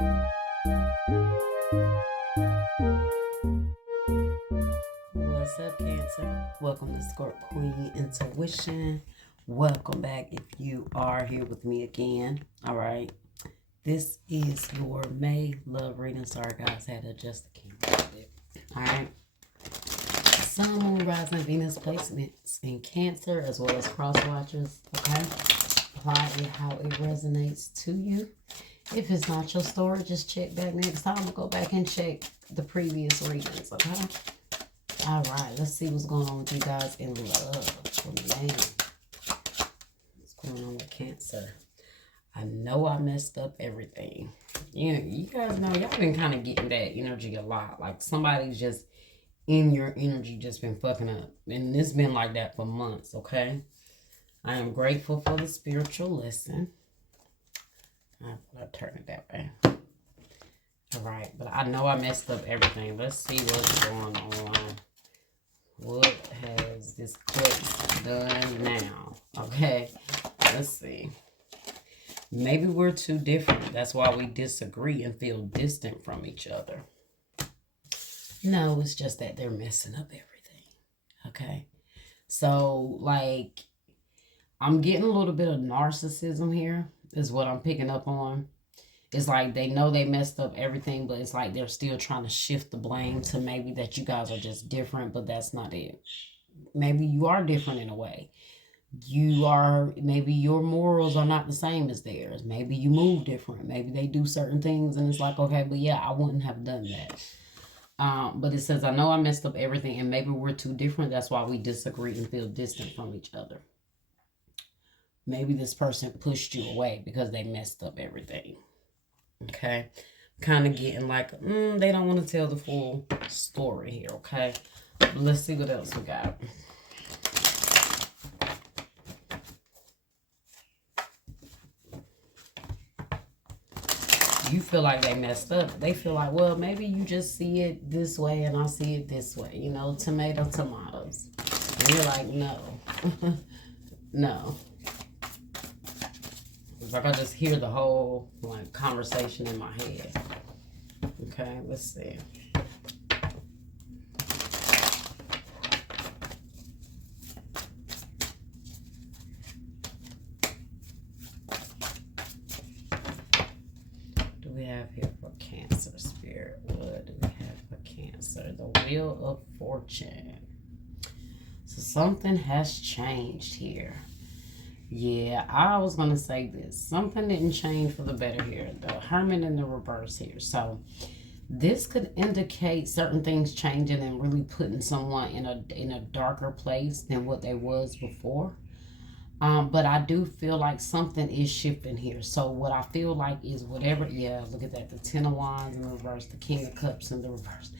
What's up, Cancer? Welcome to Scorp Queen Intuition. Welcome back if you are here with me again. All right. This is your May love reading. Sorry, guys, had to adjust the camera a bit. All right. Sun, Moon, Rising, Venus placements in Cancer as well as cross watchers. Okay. Apply it how it resonates to you. If it's not your story, just check back next time. We'll go back and check the previous readings. Okay. All right, let's see what's going on with you guys in love for May. What's going on with Cancer? I know I messed up everything. You guys know, y'all been kind of getting that energy a lot. Like somebody's just in your energy just been fucking up. And it's been like that for months, okay? I am grateful for the spiritual lesson. I'll turn it that way. All right, but I know I messed up everything. Let's see what's going on. What has this place done now? Okay, let's see. Maybe we're too different. That's why we disagree and feel distant from each other. No, it's just that they're messing up everything. Okay, so like I'm getting a little bit of narcissism here is what I'm picking up on. It's like they know they messed up everything, but it's like they're still trying to shift the blame to maybe that you guys are just different, but that's not it. Maybe you are different in a way. Maybe your morals are not the same as theirs. Maybe you move different. Maybe they do certain things and it's like, okay, but yeah, I wouldn't have done that. But it says, I know I messed up everything and maybe we're too different. That's why we disagree and feel distant from each other. Maybe this person pushed you away because they messed up everything. Okay, kind of getting like, they don't want to tell the full story here, okay? But let's see what else we got. You feel like they messed up. They feel like, well, maybe you just see it this way and I see it this way. You know, tomatoes. And you're like, no. No. Like I just hear the whole like conversation in my head. Okay, let's see. What do we have here for Cancer Spirit? What do we have for Cancer? The Wheel of Fortune. So something has changed here. Yeah, I was going to say this. Something didn't change for the better here. The Hermit in the reverse here. So this could indicate certain things changing and really putting someone in a darker place than what they was before. But I do feel like something is shifting here. So what I feel like is whatever, yeah, look at that. The Ten of Wands in the reverse, the King of Cups in the reverse,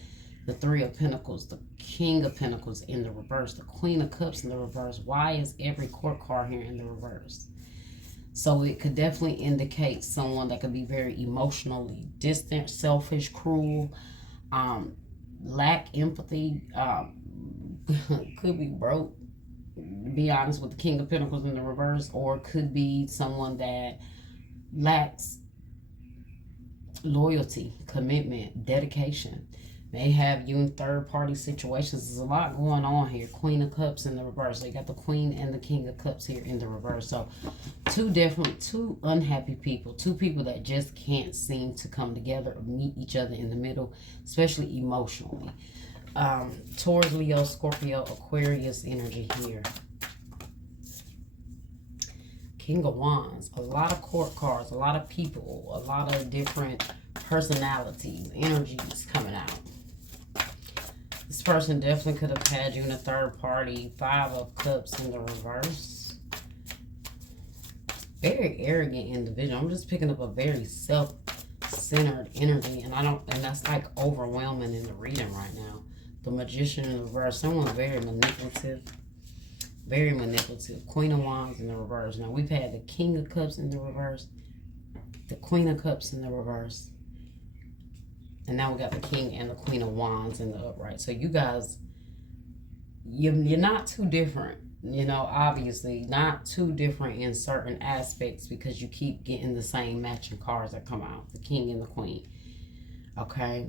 the Three of Pentacles, the King of Pentacles in the reverse, the Queen of Cups in the reverse. Why is every court card here in the reverse? So it could definitely indicate someone that could be very emotionally distant, selfish, cruel, lack empathy, could be broke, to be honest, with the King of Pentacles in the reverse, or could be someone that lacks loyalty, commitment, dedication. May have you in third-party situations. There's a lot going on here. Queen of Cups in the reverse. They got the Queen and the King of Cups here in the reverse. So two unhappy people. Two people that just can't seem to come together or meet each other in the middle, especially emotionally. Taurus, Leo, Scorpio, Aquarius energy here. King of Wands. A lot of court cards. A lot of people. A lot of different personalities, energies coming out. This person definitely could have had you in a third party. Five of Cups in the reverse. Very arrogant individual. I'm just picking up a very self-centered energy, and that's like overwhelming in the reading right now. The Magician in the reverse. Someone very manipulative. Very manipulative. Queen of Wands in the reverse. Now we've had the King of Cups in the reverse, the Queen of Cups in the reverse. And now we got the King and the Queen of Wands in the upright. So you guys, you're not too different. You know, obviously not too different in certain aspects because you keep getting the same matching cards that come out, the king and the queen. Okay,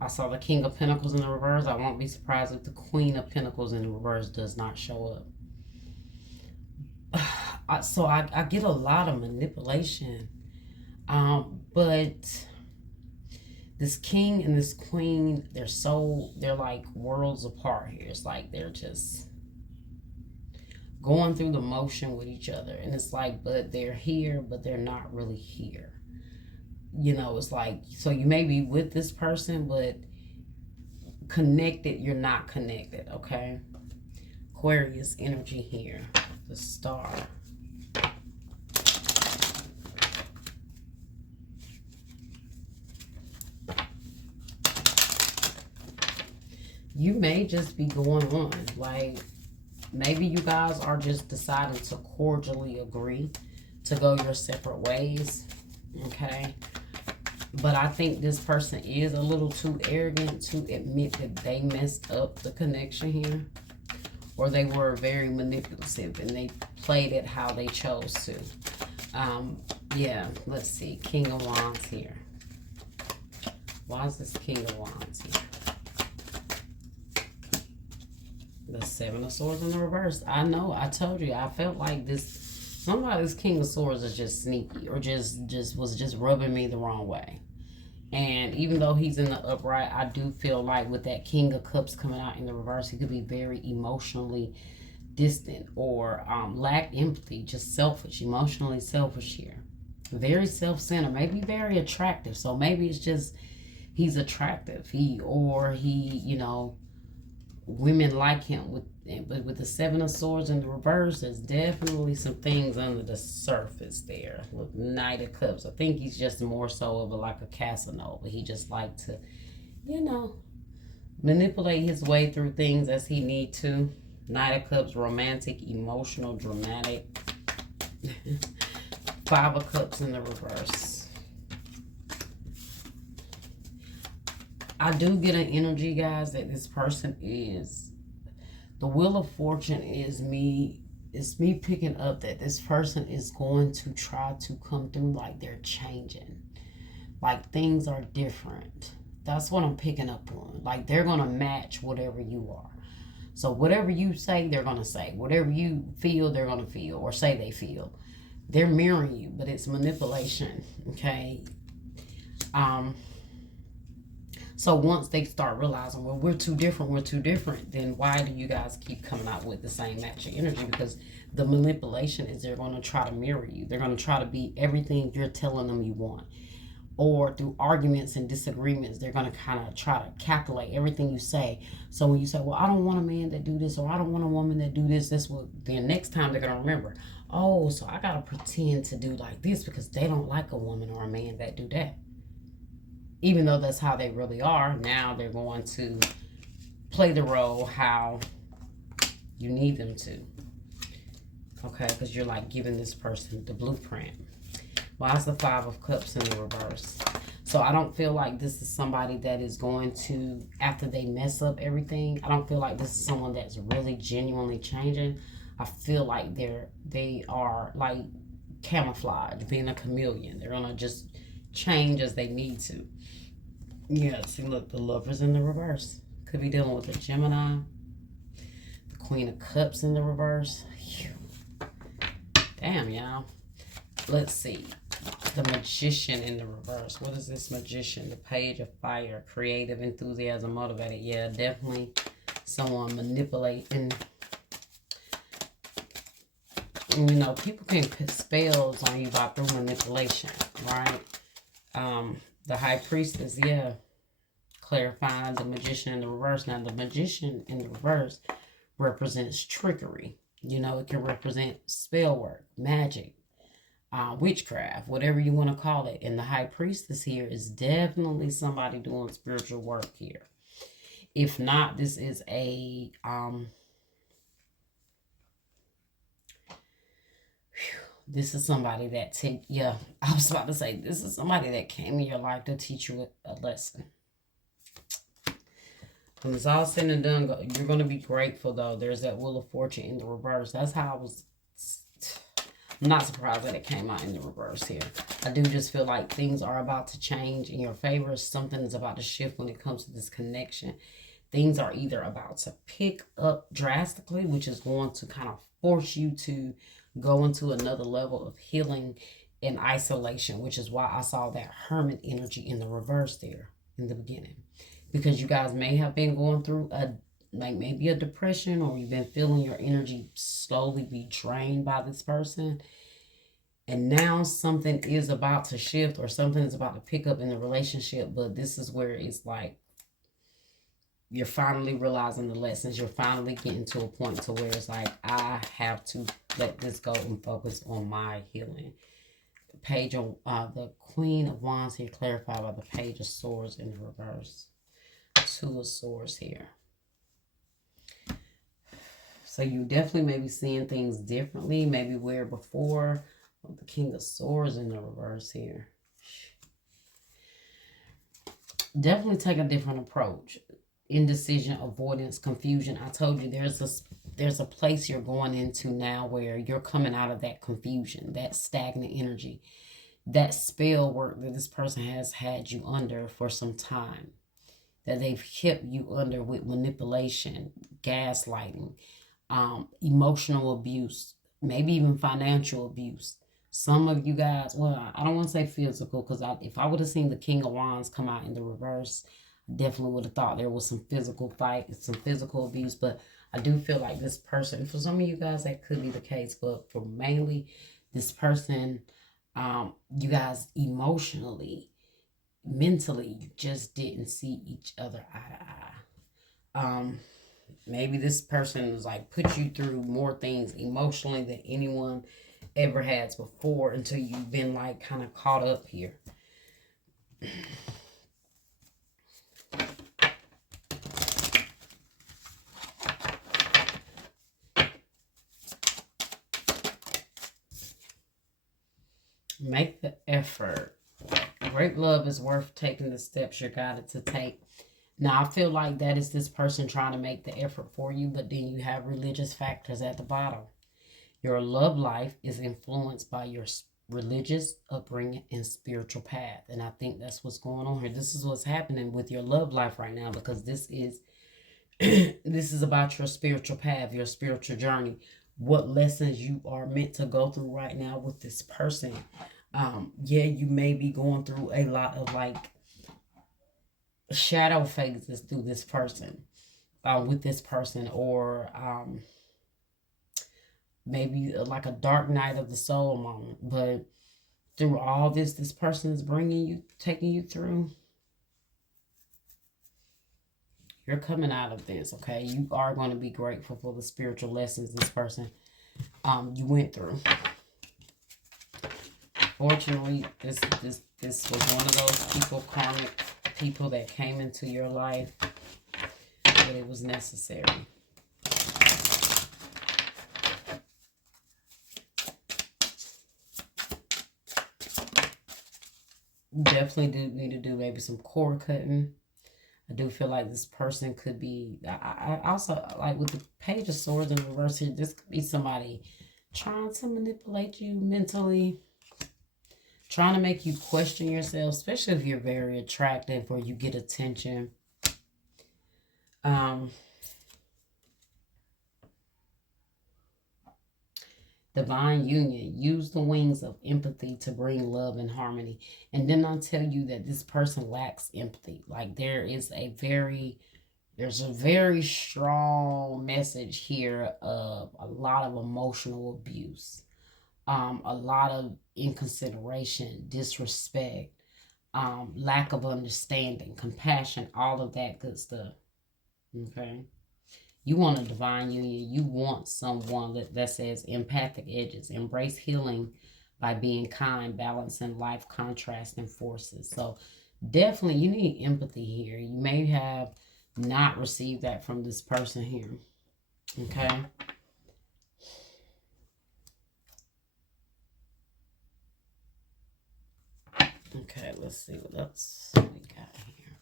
I saw the king of pentacles in the reverse. I won't be surprised if the queen of pentacles in the reverse does not show up. So I get a lot of manipulation, but this king and this queen, they're like worlds apart here. It's like they're just going through the motion with each other, and it's like, but they're here, but they're not really here. You know, it's like, so you may be with this person, but connected, you're not connected. Okay, Aquarius energy here, the star. You may just be going on, like, maybe you guys are just deciding to cordially agree to go your separate ways. Okay, but I think this person is a little too arrogant to admit that they messed up the connection here, or they were very manipulative and they played it how they chose to. Yeah, let's see, King of Wands here. Why is this King of Wands here? The Seven of Swords in the reverse. I know, I told you, I felt like somebody's King of Swords is just sneaky, or just was rubbing me the wrong way. And even though he's in the upright, I do feel like with that King of Cups coming out in the reverse, he could be very emotionally distant, or lack empathy, just selfish, emotionally selfish here. Very self-centered, maybe very attractive. So maybe it's just he's attractive. He, you know, women like him. But with the Seven of Swords in the reverse, there's definitely some things under the surface there. With Knight of Cups, I think he's just more so of like a Casanova. He just like to, you know, manipulate his way through things as he need to. Knight of Cups, romantic, emotional, dramatic. Five of Cups in the reverse. I do get an energy, guys, that this person is, the Wheel of Fortune is me picking up that this person is going to try to come through like they're changing. Like things are different. That's what I'm picking up on. Like they're going to match whatever you are. So whatever you say, they're going to say. Whatever you feel, they're going to feel, or say they feel. They're mirroring you, but it's manipulation, okay? So once they start realizing, well, we're too different, then why do you guys keep coming out with the same matching energy? Because the manipulation is they're going to try to mirror you. They're going to try to be everything you're telling them you want. Or through arguments and disagreements, they're going to kind of try to calculate everything you say. So when you say, well, I don't want a man that do this, or I don't want a woman that do this, then next time they're going to remember, oh, so I got to pretend to do like this because they don't like a woman or a man that do that. Even though that's how they really are, now they're going to play the role how you need them to. Okay, because you're like giving this person the blueprint. Why is the Five of Cups in the reverse? So I don't feel like this is somebody that is going to, after they mess up everything, I don't feel like this is someone that's really genuinely changing. I feel like they are like camouflage, being a chameleon. They're going to just change as they need to. Yeah, see, look, the Lovers in the reverse. Could be dealing with a Gemini. The Queen of Cups in the reverse. Damn, y'all. Let's see. The Magician in the reverse. What is this Magician? The Page of Fire. Creative, enthusiasm, motivated. Yeah, definitely someone manipulating. You know, people can put spells on you by through manipulation, right? The High Priestess, yeah. Clarifying the Magician in the reverse. Now, the Magician in the reverse represents trickery. You know, it can represent spell work, magic, witchcraft, whatever you want to call it. And the High Priestess here is definitely somebody doing spiritual work here. If not, this is a this is somebody that I was about to say, this is somebody that came in your life to teach you a lesson. When it's all said and done, you're going to be grateful, though. There's that Wheel of Fortune in the reverse. That's how I was... I'm not surprised that it came out in the reverse here. I do just feel like things are about to change in your favor. Something is about to shift when it comes to this connection. Things are either about to pick up drastically, which is going to kind of force you to go into another level of healing and isolation, which is why I saw that Hermit energy in the reverse there in the beginning. Because you guys may have been going through maybe a depression, or you've been feeling your energy slowly be drained by this person. And now something is about to shift, or something is about to pick up in the relationship. But this is where it's like you're finally realizing the lessons. You're finally getting to a point to where it's like, I have to let this go and focus on my healing. The page of the Queen of Wands here clarified by the Page of Swords in the reverse. Two of Swords here. So you definitely may be seeing things differently, maybe where before. The King of Swords in the reverse here. Definitely take a different approach. Indecision, avoidance, confusion. I told you there's a place you're going into now where you're coming out of that confusion, that stagnant energy, that spell work that this person has had you under for some time, that they've kept you under with manipulation, gaslighting, emotional abuse, maybe even financial abuse. Some of you guys, well, I don't want to say physical, because if I would have seen the King of Wands come out in the reverse, I definitely would have thought there was some physical fight, some physical abuse. But I do feel like this person, for some of you guys, that could be the case. But for mainly this person, you guys emotionally, mentally, you just didn't see each other eye to eye. Maybe this person was like put you through more things emotionally than anyone ever has before, until you've been like kind of caught up here. Make the effort. Great love is worth taking the steps you're guided to take. Now, I feel like that is this person trying to make the effort for you, but then you have religious factors at the bottom. Your love life is influenced by your religious upbringing and spiritual path. And I think that's what's going on here. This is what's happening with your love life right now, because this is this is about your spiritual path, your spiritual journey, what lessons you are meant to go through right now with this person. Yeah, you may be going through a lot of like shadow phases through this person, with this person, or maybe like a dark night of the soul moment. But through all this person is bringing you, taking you through, you're coming out of this, okay? You are going to be grateful for the spiritual lessons this person you went through. Fortunately, this was one of those people, karmic people, that came into your life, but it was necessary. Definitely do need to do maybe some cord cutting. I do feel like this person could be, I also, like with the Page of Swords in reverse here, this could be somebody trying to manipulate you mentally, trying to make you question yourself, especially if you're very attractive or you get attention. Divine union. Use the wings of empathy to bring love and harmony. And then I'll tell you that this person lacks empathy. Like there's a very strong message here of a lot of emotional abuse, a lot of inconsideration, disrespect, lack of understanding, compassion, all of that good stuff. Okay. You want a divine union. You want someone that says empathic edges. Embrace healing by being kind, balancing life, contrasting forces. So definitely you need empathy here. You may have not received that from this person here. Okay. Okay, let's see what else we got here.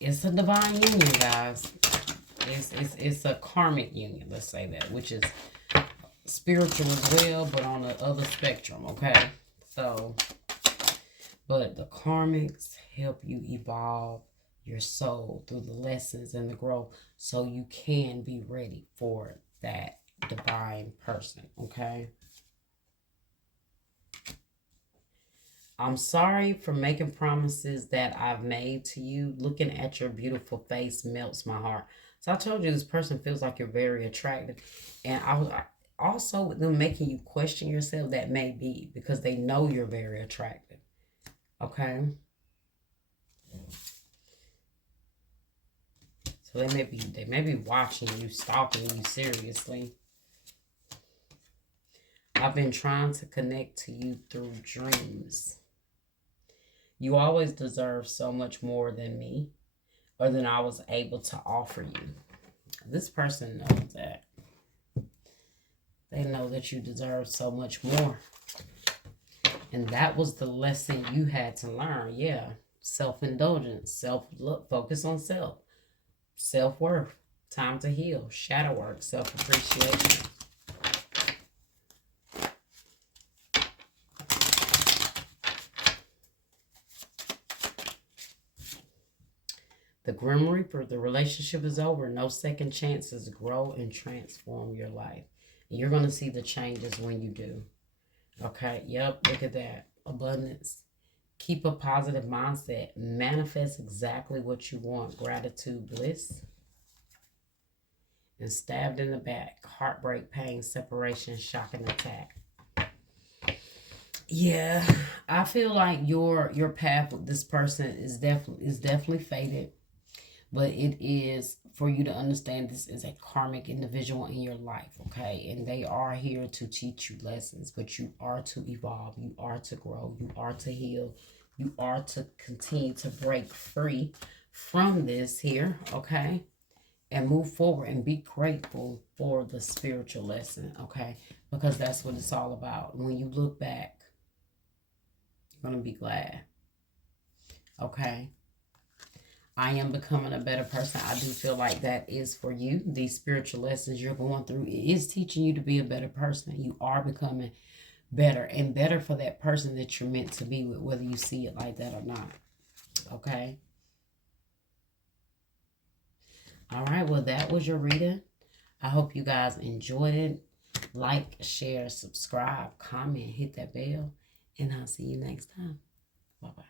It's a divine union, guys. It's a karmic union, let's say that, which is spiritual as well, but on the other spectrum, okay? So, but the karmics help you evolve your soul through the lessons and the growth so you can be ready for that divine person, okay? I'm sorry for making promises that I've made to you. Looking at your beautiful face melts my heart. So I told you this person feels like you're very attractive. And also with them making you question yourself, that may be because they know you're very attractive. Okay? So they may be watching you, stalking you seriously. I've been trying to connect to you through dreams. You always deserve so much more than me or than I was able to offer you. This person knows that. They know that you deserve so much more. And that was the lesson you had to learn. Yeah. Self-indulgence, focus on self, self-worth, time to heal, shadow work, self-appreciation. The Grim Reaper, the relationship is over. No second chances. Grow and transform your life. And you're going to see the changes when you do. Okay, yep, look at that. Abundance. Keep a positive mindset. Manifest exactly what you want. Gratitude, bliss. And stabbed in the back. Heartbreak, pain, separation, shock, and attack. Yeah, I feel like your path with this person is definitely faded. But it is for you to understand this is a karmic individual in your life, okay? And they are here to teach you lessons, but you are to evolve, you are to grow, you are to heal, you are to continue to break free from this here, okay? And move forward and be grateful for the spiritual lesson, okay? Because that's what it's all about. When you look back, you're going to be glad, okay? I am becoming a better person. I do feel like that is for you. These spiritual lessons you're going through is teaching you to be a better person. You are becoming better and better for that person that you're meant to be with, whether you see it like that or not. Okay? All right. Well, that was your reading. I hope you guys enjoyed it. Like, share, subscribe, comment, hit that bell. And I'll see you next time. Bye-bye.